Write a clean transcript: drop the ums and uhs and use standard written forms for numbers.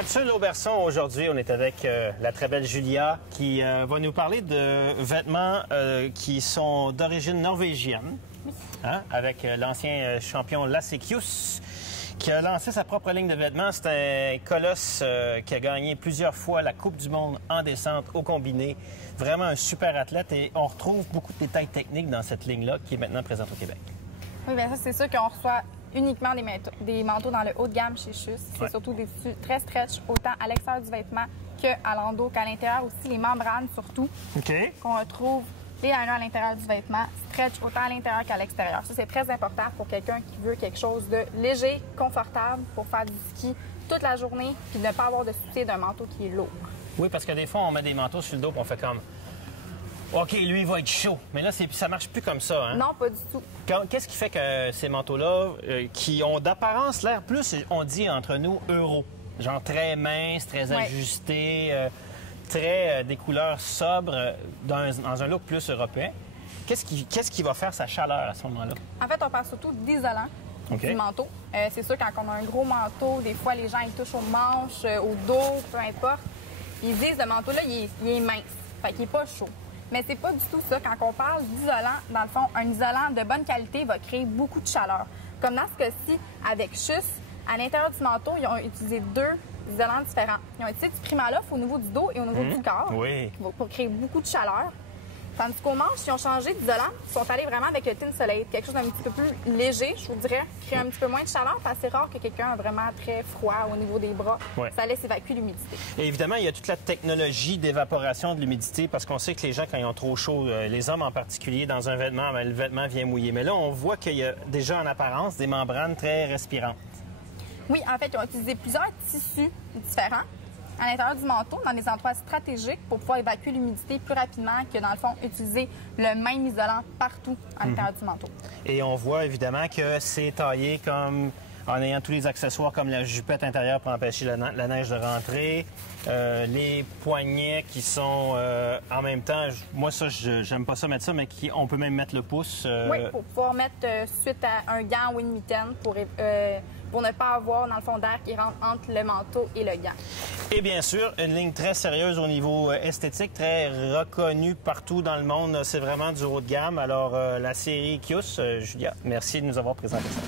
Capsule Lauberson, aujourd'hui, on est avec la très belle Julia qui va nous parler de vêtements qui sont d'origine norvégienne, hein, avec l'ancien champion Lasse Kjus, qui a lancé sa propre ligne de vêtements. C'est un colosse qui a gagné plusieurs fois la Coupe du monde en descente au combiné. Vraiment un super athlète et on retrouve beaucoup de détails techniques dans cette ligne-là qui est maintenant présente au Québec. Oui, bien ça, c'est sûr qu'on reçoit uniquement des manteaux dans le haut de gamme chez Kjus. C'est surtout des tissus très stretch, autant à l'extérieur du vêtement qu'à l'endos, qu'à l'intérieur aussi, les membranes surtout, qu'on retrouve les liners à l'intérieur du vêtement, stretch autant à l'intérieur qu'à l'extérieur. Ça, c'est très important pour quelqu'un qui veut quelque chose de léger, confortable pour faire du ski toute la journée puis ne pas avoir de souci d'un manteau qui est lourd. Oui, parce que des fois, on met des manteaux sur le dos et on fait comme OK, lui, il va être chaud. Mais là, ça marche plus comme ça, hein? Non, pas du tout. Qu'est-ce qui fait que ces manteaux-là, qui ont d'apparence l'air plus, on dit entre nous, euro, genre très minces, très ajustés, très des couleurs sobres, dans un look plus européen, qu'est-ce qui va faire sa chaleur à ce moment-là? En fait, on parle surtout d'isolant du manteau. C'est sûr, quand on a un gros manteau, des fois, les gens ils touchent aux manches, au dos, peu importe. Ils disent le manteau-là, il est mince, fait qu'il n'est pas chaud. Mais c'est pas du tout ça. Quand on parle d'isolant, dans le fond, un isolant de bonne qualité va créer beaucoup de chaleur. Comme dans ce cas-ci, avec Kjus, à l'intérieur du manteau, ils ont utilisé deux isolants différents. Ils ont utilisé du Primaloft au niveau du dos et au niveau du corps pour créer beaucoup de chaleur. Tandis qu'aux manches, ils ont changé d'isolant. Ils sont allés vraiment avec le Thin Solid, quelque chose d'un petit peu plus léger, je vous dirais, créer un petit peu moins de chaleur. C'est rare que quelqu'un a vraiment très froid au niveau des bras. Ça laisse évacuer l'humidité. Et évidemment, il y a toute la technologie d'évaporation de l'humidité parce qu'on sait que les gens, quand ils ont trop chaud, les hommes en particulier, dans un vêtement, le vêtement vient mouiller. Mais là, on voit qu'il y a déjà en apparence des membranes très respirantes. Oui, en fait, ils ont utilisé plusieurs tissus différents à l'intérieur du manteau, dans des endroits stratégiques pour pouvoir évacuer l'humidité plus rapidement que, dans le fond, utiliser le même isolant partout à l'intérieur du manteau. Et on voit évidemment que c'est taillé comme en ayant tous les accessoires comme la jupette intérieure pour empêcher la neige de rentrer, les poignets qui sont en même temps, moi ça, j'aime pas ça mettre ça, mais on peut même mettre le pouce. Oui, pour pouvoir mettre suite à un gant ou une mitaine pour ne pas avoir, dans le fond, d'air qui rentre entre le manteau et le gant. Et bien sûr, une ligne très sérieuse au niveau esthétique, très reconnue partout dans le monde. C'est vraiment du haut de gamme. Alors, la série Kjus, Julia, merci de nous avoir présenté ça.